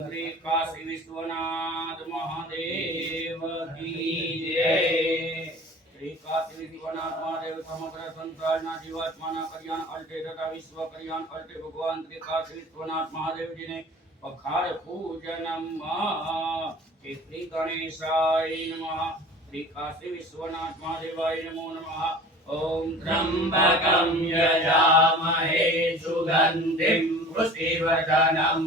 श्री काशी विश्वनाथ महादेव की जय। श्री काशी विश्वनाथ महादेव समग्र संसारना जीवात्माना कल्याण अल्टे तथा विश्व कल्याण अल्टे भगवान श्री काशी विश्वनाथ महादेव जी ने पखार पूजनम। श्री गणेशाय नमः। श्री काशी विश्वनाथ महादेवाय नमो नमः। ओम त्र्यंबकं यजामहे सुगंधिं पुष्टिवर्धनं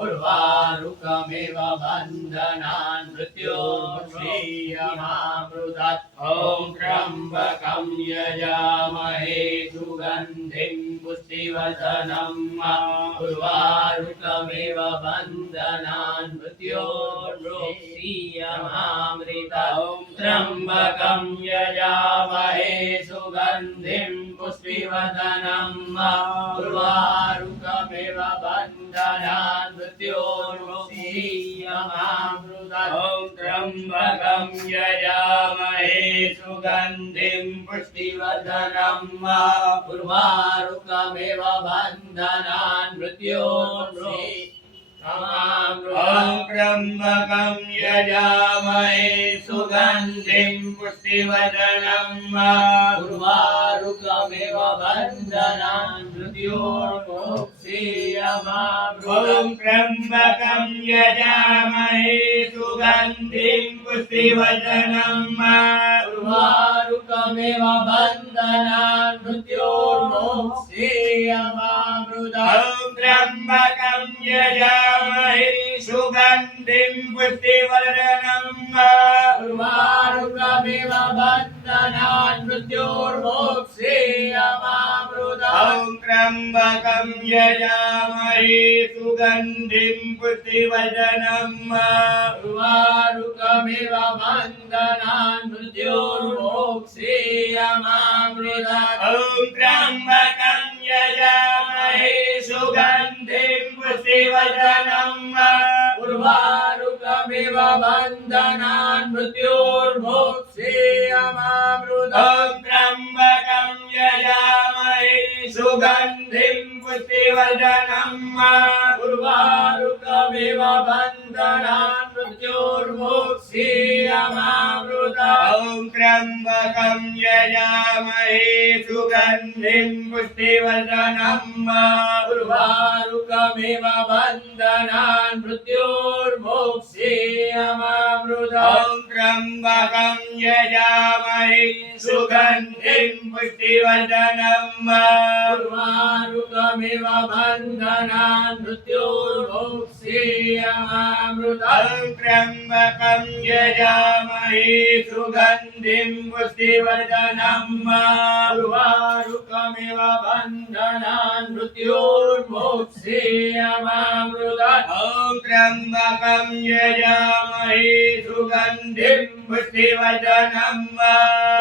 उर्वारुकमिव बन्धनान् मृत्योर्मुक्षीयमामृतात्। ओम त्र्यंबकं यजामहे सुगंधिं पुष्टिवर्धनं उर्वारुकमिव बन्धनान् मृत्योर्मुक्षीयमामृतात्। ओम त्र्यंबकं यजामहे सुगंधिं पुष्टिवर्धनं उर्वारुकमिव बन्धनान् मृत्योर्मुक्षीयमामृतात्। ओम त्र्यंबकं यजामहे सुगंधिं पुष्टिवर्धनं उर्वारुकमिव बन्धनान् मृत्योर्मुक्षीयमामृतात्। ओम त्र्यंबकं यजामहे सुगंधिं पुष्टिवर्धनं उर्वारुकमिव बन्धनान् मृत्योर्मुक्षीयमामृतात्। ओम त्र्यंबकं यजामहे सुगंधिं पुष्टिवर्धनं उर्वारुकमिव बन्धनान् मृत्योर्मुक्षीयमामृतात्। ओम त्र्यंबकं यजामहे सुगंधिं पुष्टिवर्धनं उर्वारुकमिव बन्धनान् मृत्योर्मुक्षीयमामृतात्। ओम त्र्यंबकं यजामहे सुगंधिं पुष्टिवर्धनं उर्वारुकमिव बन्धनान् मृत्योर्मुक्षीयमामृतात्। ओम त्र्यंबकं यजामहे सुगंधिं पुष्टिवर्धनं उर्वारुकमिव बन्धनान् मृत्योर्मुक्षीयमामृतात्। ओम त्र्यंबकं यजामहे सुगंधिं पुष्टिवर्धनं उर्वारुकमिव बन्धनान् मृत्योर्मुक्षीयमामृतात्। ओम त्र्यंबकं यजामहे सुगंधिं पुष्टिवर्धनं उर्वारुकमिव बन्धनान् मृत्योर्मुक्षीयमामृतात्। ओम त्र्यंबकं यजामहे सुगंधिं पुष्टिवर्धनं उर्वारुकमिव बन्धनान् मृत्योर्मुक्षीयमामृतात्। ओम त्र्यंबकं यजामहे सुगंधिं पुष्टिवर्धनं उर्वारुकमिव बन्धनान् मृत्योर्मुक्षीयमामृतात्। ओम त्र्यंबकं यजामहे सुगंधिं पुष्टिवर्धनं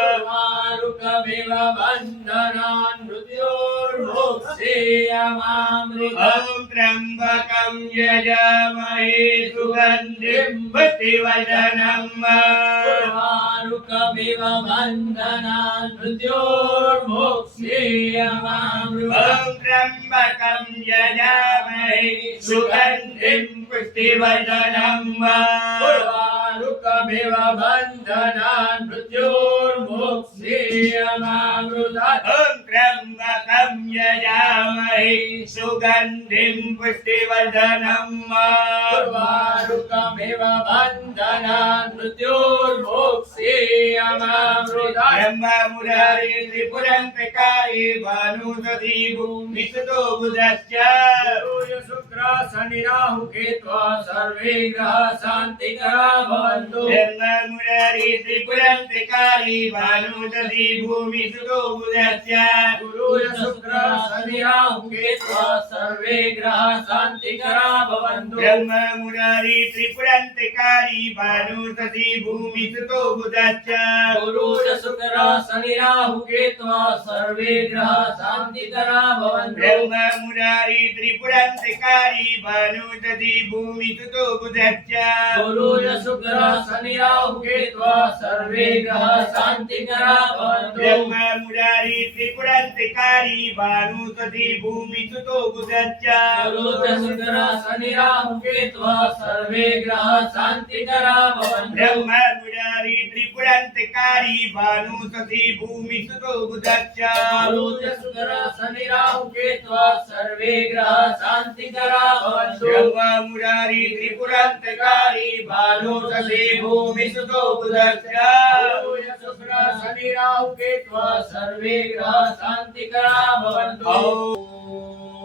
उर्वारुकमिव बन्धनान् मृत्योर्मुक्षीयमामृतात्। ओम त्र्यंबकं यजामहे सुगंधिं पुष्टिवर्धनं उर्वारुकमिव बन्धनान् मृत्योर्मुक्षीयमामृतात्। ओम त्र्यंबकं यजामहे सुगंधिं पुष्टिवर्धनं उर्वारुकमिव बन्धनान् मृत्योर्मुक्षीयमामृतात्। ओम त्र्यंबकं यजामहे सुगंधिं पुष्टिवर्धनं उर्वारुकमिव बन्धनान् मृत्योर्मुक्षीयमामृतात्। ब्रह्म मुरारी त्रिपुरंतकारी भानुसती भूमिसुतो बुधश्च गुरु शुक्र शनि राहु केतु सर्वे ग्रह शांतिकरा भवन्तु। ब्रह्म मुरारी त्रिपुरंतकारी भानुसती भूमिसुतो बुधश्च गुरु शुक्र शनि राहु केतु सर्वे ग्रह शांतिकरा भवन्तु। ब्रह्म मुरारी त्रिपुरंतकारी भानुसती भूमिसुतो बुधश्च गुरु शुक्र शनि राहु केतु सर्वे ग्रह शांतिकरा भवन्तु। ब्रह्म मुरारी त्रिपुरंतकारी कारी भानुसती भूमिसुतो बुधश्च गुरुज शुक्र शनि राहु केतु सर्वे ग्रह शांतिकरा भवन्तु ब्रह्म मुरारी त्रिपुरांतकारी भानुसती भूमिसुतो बुधश्च गुरुज शुक्र शनि राहु केतु सर्वे ग्रह शांतिकरा भवन्तु ब्रह्म मुरारी त्रिपुरांतकारी भानुसती भूमिसुतो बुधश्च गुरुज शुक्र शनि राहु केतु सर्वे ग्रह शांतिकरा भवन्तु ब्रह्म मुरारी त्रिपुरांतकारी भानुसती भूमिसुतो बुधश्च गुरुज शुक्र शनि राहु केतु सर्वे ग्रह शांतिकरा भवन्तु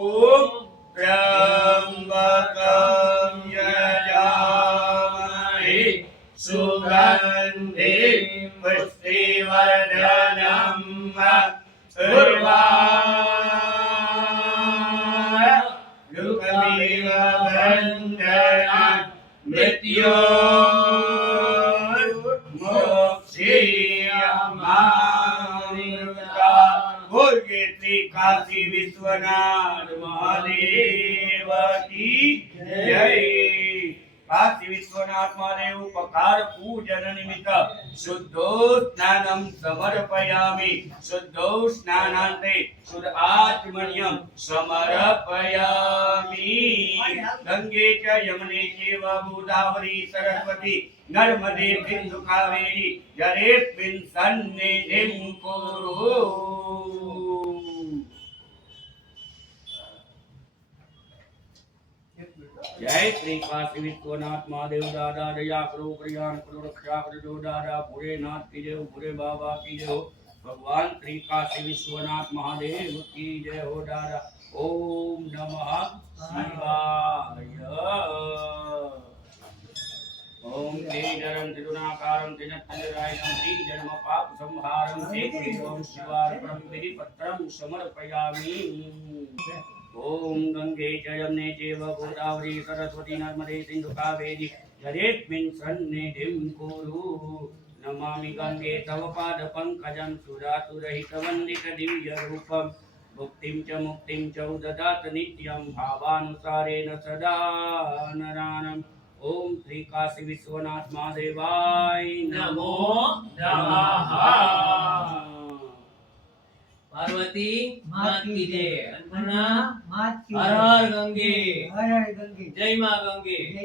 ॐ त्र्यम्बकं यजामहे सुगन्धिं पुष्टिवर्धनं उर्वारुकमिव बन्धनान् मृत्योर्मोक्षीयमामृता बोल के श्री काशी विश्वनाथ महादेव की जय। काशी विश्वनाथ महादेव उपकार पूजन निमित्त शुद्धो स्नानं समर्पयामि शुद्धो स्नानान्ते शुद्ध आचमनीयं समर्पयामि गंगे च यमुने चैव गोदावरी सरस्वती नर्मदे सिन्धु कावेरी जलेऽस्मिन् सन्निधिं कुरु। जय श्री काशी विश्वनाथ महादेव दादा दया करो कल्याण करो रक्षा करो दादा भोलेनाथ की जय हो भोले बाबा की जय हो भगवान श्री काशी विश्वनाथ महादेव की जय हो दादा। ओम नमः शिवाय। ओम तेजरं त्रिगुणाकारं त्रिनेत्ररायं त्रिजन्म पाप संहारं ओम शिवार्पणं विधिपत्रं समर्पयामि। ओम गंगे च यमुने चैव गोदावरी सरस्वती नर्मदे सिन्धु कावेरी जलेऽस्मिन् सन्निधिं कुरु। नमामि गंगे तव पादपङ्कजं सुरासुरहितवन्दितदिव्यरूपं भुक्तिं च मुक्तिं च ददात नित्यं भावानुसारेण सदा नराणाम्। ओम श्री काशी विश्वनाथ महादेवाय नमो नमः। पार्वती मात की जय। अन्नपूर्णा मात की हर हर गंगे हर हर गंगे जय मां गंगे।